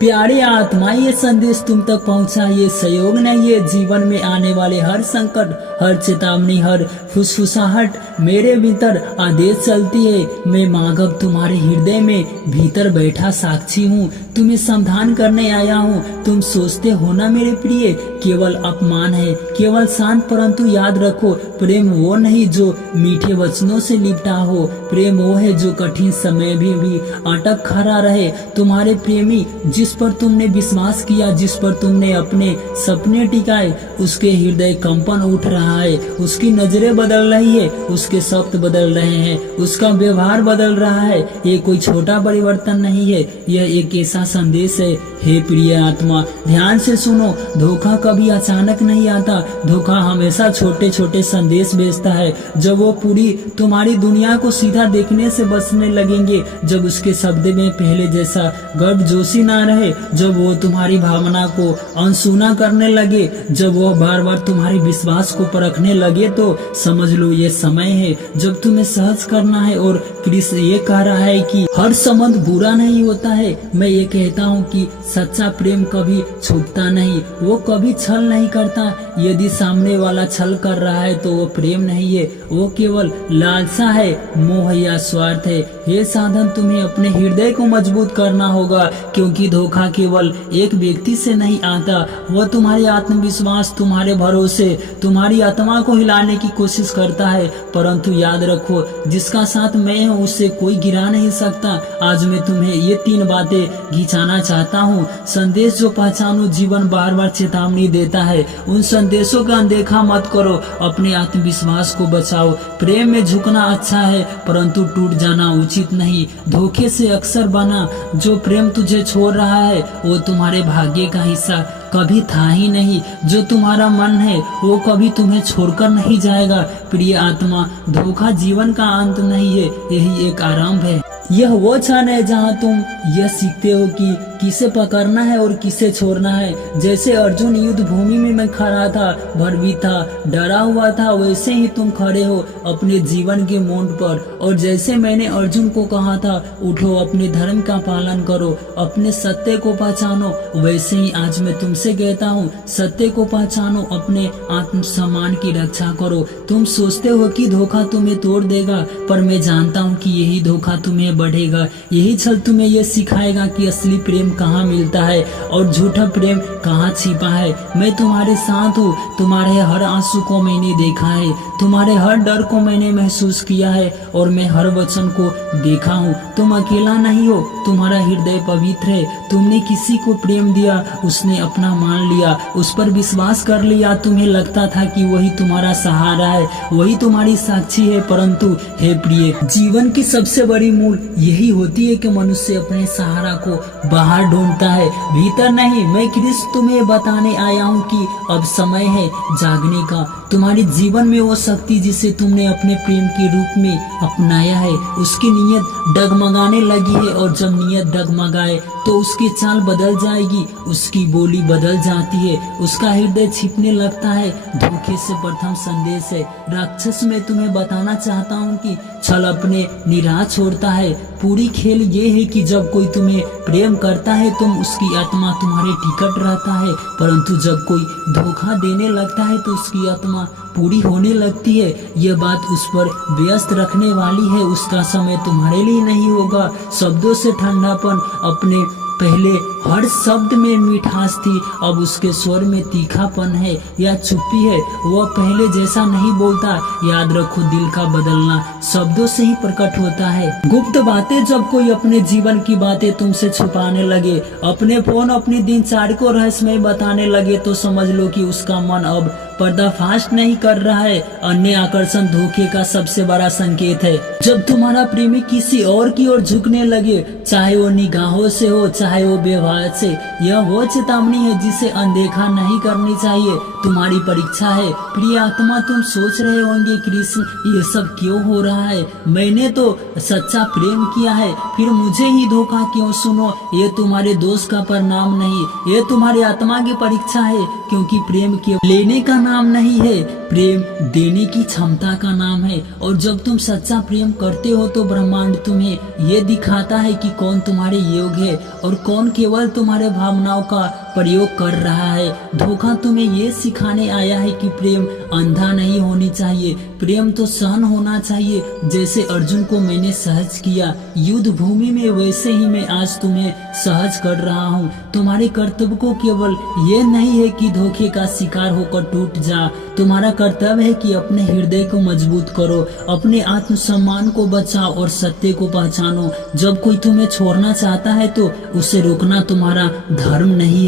प्यारे आत्मा, ये संदेश तुम तक पहुंचा। ये सहयोग नहीं है। जीवन में आने वाले हर संकट, हर चेतावनी, हर फुसफुसाहट मेरे भीतर आदेश चलती है। मैं माघव तुम्हारे हृदय में भीतर बैठा साक्षी हूँ। तुम्हें समाधान करने आया हूँ। तुम सोचते हो ना मेरे प्रिय, केवल अपमान है, केवल शांत, परंतु याद रखो, प्रेम वो नहीं जो मीठे वचनों से लिपटा हो। प्रेम वो है जो कठिन समय भी अटक खड़ा रहे। तुम्हारे प्रेमी जिस पर तुमने विश्वास किया, जिस पर तुमने अपने सपने टिकाए, उसके हृदय कंपन उठ रहा है। उसकी नजरें बदल रही है, उसके शब्द बदल रहे हैं, उसका व्यवहार बदल रहा है। ये कोई छोटा परिवर्तन नहीं है, यह एक ऐसा संदेश है। हे प्रिय आत्मा, ध्यान से सुनो। धोखा कभी अचानक नहीं आता। धोखा हमेशा छोटे छोटे संदेश भेजता है। जब वो पूरी तुम्हारी दुनिया को सीधा देखने से बचने लगेंगे, जब उसके शब्द में पहले जैसा गर्मजोशी ना रहे, जब वो तुम्हारी भावना को अनसुना करने लगे, जब वो बार बार तुम्हारे विश्वास को परखने लगे, तो समझ लो ये समय है जब तुम्हें सहज करना है। और कृष्ण ये कह रहा है कि हर संबंध बुरा नहीं होता है। मैं ये कहता हूँ कि सच्चा प्रेम कभी छुपता नहीं, वो कभी छल नहीं करता। यदि सामने वाला छल कर रहा है तो वो प्रेम नहीं है, वो केवल लालसा है, मोह या स्वार्थ है। ये साधन तुम्हें अपने हृदय को मजबूत करना होगा, क्योंकि धोखा केवल एक व्यक्ति से नहीं आता। वह तुम्हारे आत्मविश्वास, तुम्हारे भरोसे, तुम्हारी आत्मा को हिलाने की कोशिश करता है। परंतु याद रखो, जिसका साथ मैं हूँ उससे कोई गिरा नहीं सकता। आज मैं तुम्हें ये 3 बातें घिंचाना चाहता हूँ। संदेश जो पहचानो, जीवन बार बार चेतावनी देता है, उन संदेशों का अनदेखा मत करो। अपने आत्मविश्वास को बचाओ। प्रेम में झुकना अच्छा है, परंतु टूट जाना उचित नहीं। धोखे से अक्सर बना। जो प्रेम तुझे छोड़ रहा है वो तुम्हारे भाग्य का हिस्सा कभी था ही नहीं। जो तुम्हारा मन है वो कभी तुम्हें छोड़कर नहीं जाएगा। प्रिय आत्मा, धोखा जीवन का अंत नहीं है, यही एक आरंभ है। यह वो क्षण है जहाँ तुम यह सीखते हो कि किसे पकड़ना है और किसे छोड़ना है। जैसे अर्जुन युद्ध भूमि में मैं खड़ा था, भयभीत था, डरा हुआ था, वैसे ही तुम खड़े हो अपने जीवन के मोड़ पर। और जैसे मैंने अर्जुन को कहा था, उठो, अपने धर्म का पालन करो, अपने सत्य को पहचानो, वैसे ही आज मैं तुमसे कहता हूँ, सत्य को पहचानो, अपने आत्मसम्मान की रक्षा करो। तुम सोचते हो कि धोखा तुम्हें तोड़ देगा, पर मैं जानता हूँ कि यही धोखा तुम्हें बढ़ेगा। यही छल तुम्हें यह सिखाएगा कि असली प्रेम कहाँ मिलता है और झूठा प्रेम कहाँ छिपा है। मैं तुम्हारे साथ हूँ। तुम्हारे हर आंसू को मैंने देखा है, तुम्हारे हर डर को मैंने महसूस किया है, और मैं हर वचन को देखा हूँ। तुम अकेला नहीं हो, तुम्हारा हृदय पवित्र है। तुमने किसी को प्रेम दिया, उसने अपना मान लिया, उस पर विश्वास कर लिया। तुम्हें लगता था कि वही तुम्हारा सहारा है, वही तुम्हारी साक्षी है, परंतु हे प्रिय, जीवन की सबसे बड़ी मूल यही होती है कि मनुष्य अपने सहारा को बाहर ढूंढता है, भीतर नहीं। मैं कृष्ण तुम्हें बताने आया हूँ कि अब समय है जागने का। तुम्हारे जीवन में वो शक्ति जिसे तुमने अपने प्रेम के रूप में अपनाया है, उसकी नीयत डगमगाने लगी है। और जब नीयत डगमगाए तो उसकी चाल बदल जाएगी, उसकी बोली बदल जाती है, उसका हृदय छिपने लगता है। धोखे से प्रथम संदेश है राक्षस। मैं तुम्हें बताना चाहता हूँ कि छल अपने निराश छोड़ता है। पूरी खेल ये है कि जब कोई तुम्हें प्रेम करता है, तुम उसकी आत्मा तुम्हारे टिकट रहता है, परंतु जब कोई धोखा देने लगता है तो उसकी आत्मा पूरी होने लगती है। यह बात उस पर व्यस्त रखने वाली है। उसका समय तुम्हारे लिए नहीं होगा। शब्दों से ठंडापन, अपने पहले हर शब्द में मिठास थी, अब उसके स्वर में तीखापन है या चुप्पी है। वह पहले जैसा नहीं बोलता। याद रखो, दिल का बदलना शब्दों से ही प्रकट होता है। गुप्त बातें, जब कोई अपने जीवन की बातें तुमसे छुपाने लगे, अपने फोन, अपनी दिनचर्या को रहस्यमय बताने लगे, तो समझ लो कि उसका मन अब पर्दाफाश नहीं कर रहा है। अन्य आकर्षण धोखे का सबसे बड़ा संकेत है। जब तुम्हारा प्रेमी किसी और की ओर झुकने लगे, चाहे वो निगाहों से हो, चाहे वो व्यवहार से, यह वो चेतावनी है जिसे अनदेखा नहीं करनी चाहिए। तुम्हारी परीक्षा है। प्रिय आत्मा, तुम सोच रहे होंगे, कृष्ण ये सब क्यों हो रहा है? मैंने तो सच्चा प्रेम किया है, फिर मुझे ही धोखा क्यों? सुनो, ये तुम्हारे दोष का परिणाम नहीं, ये तुम्हारी आत्मा की परीक्षा है। क्योंकि प्रेम केवल लेने का नाम नहीं है, प्रेम देने की क्षमता का नाम है। और जब तुम सच्चा प्रेम करते हो तो ब्रह्मांड तुम्हें ये दिखाता है कि कौन तुम्हारे योग्य है और कौन केवल तुम्हारे भावनाओं का प्रयोग कर रहा है। धोखा तुम्हें ये सिखाने आया है कि प्रेम अंधा नहीं होनी चाहिए, प्रेम तो सहन होना चाहिए। जैसे अर्जुन को मैंने सहज किया युद्ध भूमि में, वैसे ही मैं आज तुम्हें सहज कर रहा हूँ। तुम्हारे कर्तव्य को केवल ये नहीं है कि धोखे का शिकार होकर टूट जा, तुम्हारा कर्तव्य है कि अपने हृदय को मजबूत करो, अपने आत्मसम्मान को बचाओ और सत्य को पहचानो। जब कोई तुम्हें छोड़ना चाहता है तो उसे रोकना तुम्हारा धर्म नहीं है।